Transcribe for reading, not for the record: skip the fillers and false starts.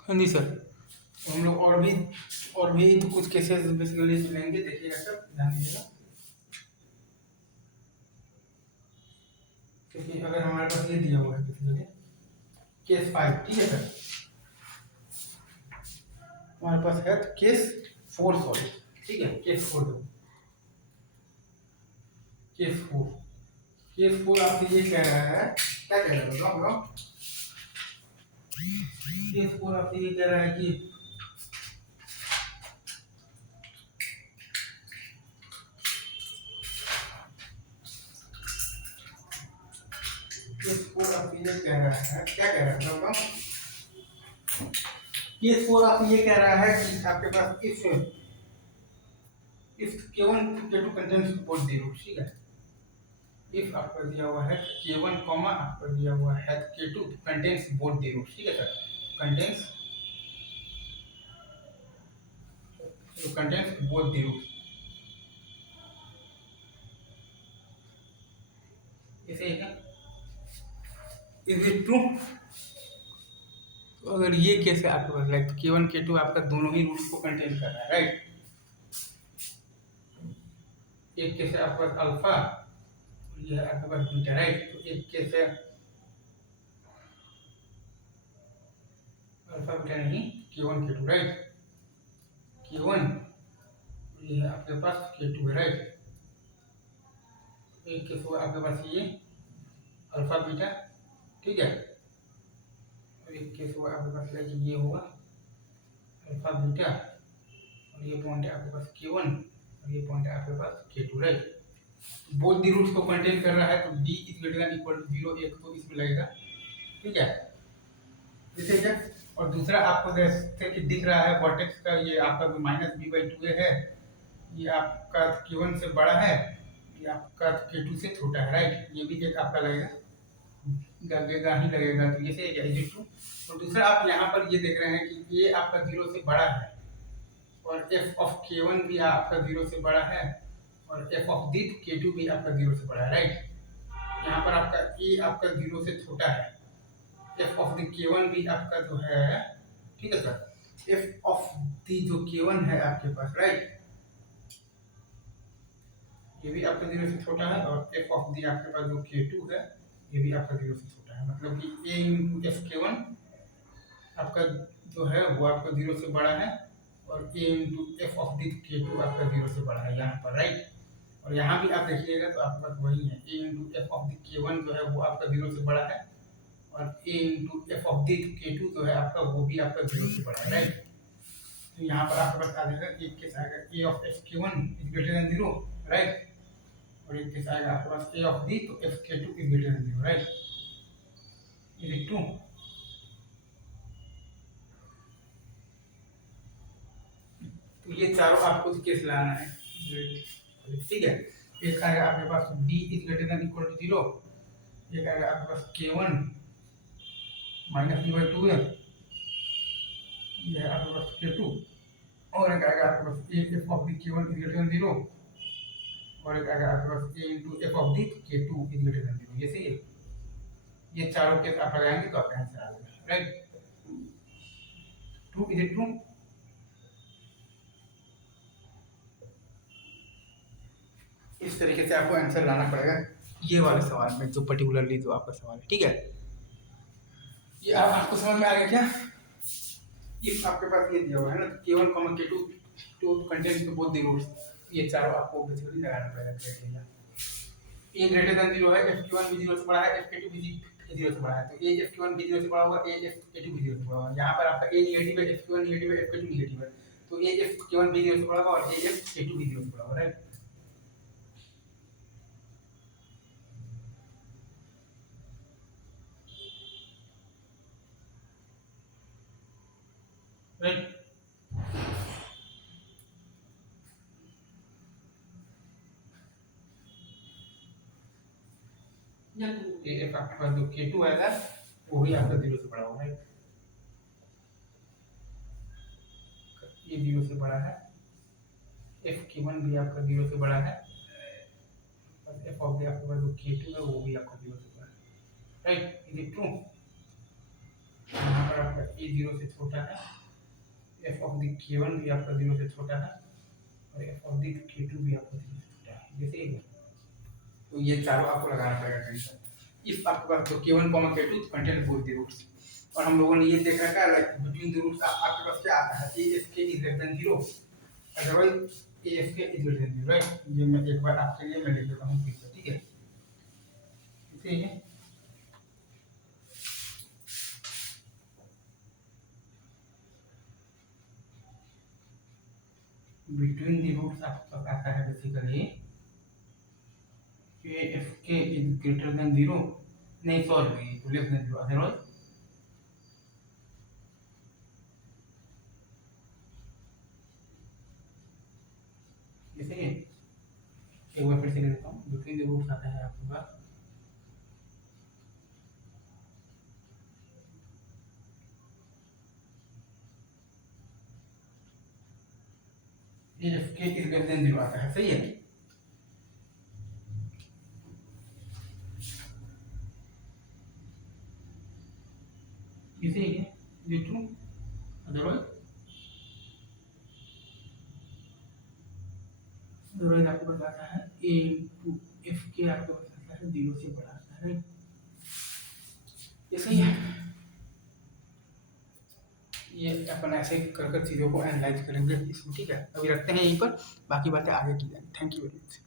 हाँ जी सर। हम लोग और भी कुछ केसेस बेसिकली लेंगे, देखिएगा सर, ध्यान दीजिएगा। क्योंकि अगर हमारे पास ये दिया हुआ है बेसिकली केस 5, ठीक है सर, हमारे पास है केस 4 सॉरी, ठीक है, केस 4 दो, केस 4 आपसे ये कह रहा है, क्या कह रहा है बताओ बताओ। केस 4 आपसे ये कह रहा है कि केस 4 आपसे ये कह रहा है, क्या कह रहा है बताओ। केस 4 आपसे ये कह रहा है कि आपके पास if K1 K2 contains both the roots, ठीक है। इफ आपका दिया हुआ है K1 कॉमा आपका दिया हुआ है K2 contains both the roots, ठीक है sir, contains both the roots, ऐसे है क्या? Is it true? तो अगर ये केस है आपके पास, लाइक K1 K2 आपका दोनों ही रूट्स को कंटेन कर रहा है, राइट। एक केस है आपके पास अल्फा, ये है आपके पास बीटा, राइट। तो एक केस है अल्फा बीटा नहीं, K1 K2, राइट। K1, ये है आपके पास K2 है, राइट। एक केस हुआ आपके पास ये अल्फा बीटा, ठीक है। और एक केस हुआ आपके पास लाइक ये हुआ अल्फा बीटा, और ये पॉइंट है आपके पास K1, और ये पॉइंट है आपके पास K2, right. Both the roots को कंटेन कर रहा है, तो d is greater than equal to 0 एक तो इसमें लगेगा, ठीक है, जैसे क्या। और दूसरा आपको जैसे कि दिख रहा है वर्टेक्स का, ये आपका -b/2a है, ये आपका K1 से बड़ा है, ये आपका K2 से छोटा है, राइट। ये भी एक आपका लगेगा ही लगेगा, तो जैसे इज इट ट्रू। और दूसरा आप यहाँ पर ये देख रहे हैं कि ये आपका 0 से बड़ा है, और f ऑफ K1 भी आपका 0 से बड़ा है, और f ऑफ दी K2 भी आपका 0 से बड़ा है, राइट। यहाँ पर आपका a आपका 0 से छोटा है, f ऑफ दी K1 भी आपका जो है, ठीक है सर, f ऑफ दी जो K1 है आपके पास, राइट, ये भी आपका 0 से छोटा है, और f ऑफ दी आपके पास जो K2 है ये भी आपका 0 से छोटा है, मतलब कि a इंटू एफ K1 आपका जो है वो आपका 0 से बड़ा है, और a into F of the K2 आपका 0 से बड़ा है यहाँ पर, राइट। और यहाँ भी आप देखिएगा तो आपके पास वही है, a into F of the K1 जो है वो आपका 0 से बड़ा है, और a into F of the K2 जो है आपका वो भी आपका 0 से बड़ा है, राइट। तो यहाँ पर आपके पास आ जाएगा, एक केस आएगा a of F K1 is greater then 0, right. और एक केस आएगा आपके पास a ऑफ दी तो F K2 is greater then 0, right. Is it true? तो ये चारों आपको केस लाना है, ठीक है। एक आएगा आपके पास d is greater than equal to 0, एक आएगा आपके पास K1 -b/2 है, ये है आपके पास K2, और एक आएगा आपके पास a f of the K1 is greater then 0, और एक आएगा आपके पास a into F of the K2 is greater then 0, ये सही है। ये चारों केस आप लगाएंगे तो आपका आंसर आ जाएगा, right. True? Is it true? इस तरीके से आपको आंसर लाना पड़ेगा ये वाले सवाल में, जो पर्टिकुलरली जो आपका सवाल है, ठीक है। ये आपको समझ में आ गया क्या? इफ आपके पास ये दिया हुआ है ना, K1 K2 to contain to both the roots, ये चारों आपको बेसिकली लगाना पड़ेगा क्राइटेरिया। a ग्रेटर देन 0 है, f K1 भी 0 से बड़ा है, f K2 भी 0 से बड़ा है, तो a f K1 भी 0 से बड़ा होगा, a f K2 भी 0 से बड़ा होगा। यहाँ पर आपका a नेगेटिव है, f K1 नेगेटिव है, f K2 नेगेटिव है, तो a f K1 भी 0 से बड़ा होगा, और a f K2 भी 0 से बड़ा होगा, राइट। राइट। ये आपके पास जो K2 आएगा वो भी आपका 0 से बड़ा होगा, राइट। ये 0 से बड़ा है, f K1 भी आपका 0 से बड़ा है, बस f ऑफ आपके पास जो K2 है वो भी आपका 0 से बड़ा है, राइट। Is it true? यहाँ पर आपका ए 0 से छोटा है, एफ ऑफ द K1 भी आपका 0 से छोटा है और एफ ऑफ द K2 भी आपका 0 से छोटा है। जैसे ही तो ये चारों आपको लगाना पड़ेगा कंडीशन। इफ आपके पास तो K1 K2 contain both the roots, और हम लोगों ने ये देख रखा है लाइक बिटवीन द रूट्स आपके पास क्या आता है, ए एफ के is less than 0, otherwise A F के इज लेस देन 0, राइट। ये मैं एक बार आपके लिए मैं लिख देता हूँ फिर से, ठीक है। इसे ये बिटवीन द रूट्स आपके पास आता है बेसिकली ए एफ के इज ग्रेटर देन 0, नहीं सॉरी तो लेस देन 0, अदरवाइज जैसे एक बार फिर से लिख देता हूँ, बिटवीन द रूट्स आता है आपके पास ए एफ के इज लेस देन 0 आता है, सही है। इसे ये ट्रू, अदरवाइज आपके पास आता है ए टू एफ के आपके पास आता है 0 से बड़ा आता है, राइट। ये सही है। ये अपन ऐसे कर चीज़ों को एनालाइज करेंगे इसमें, ठीक है। अभी रखते हैं यहीं पर, बाकी बातें आगे की जाएंगी। Thank you very much.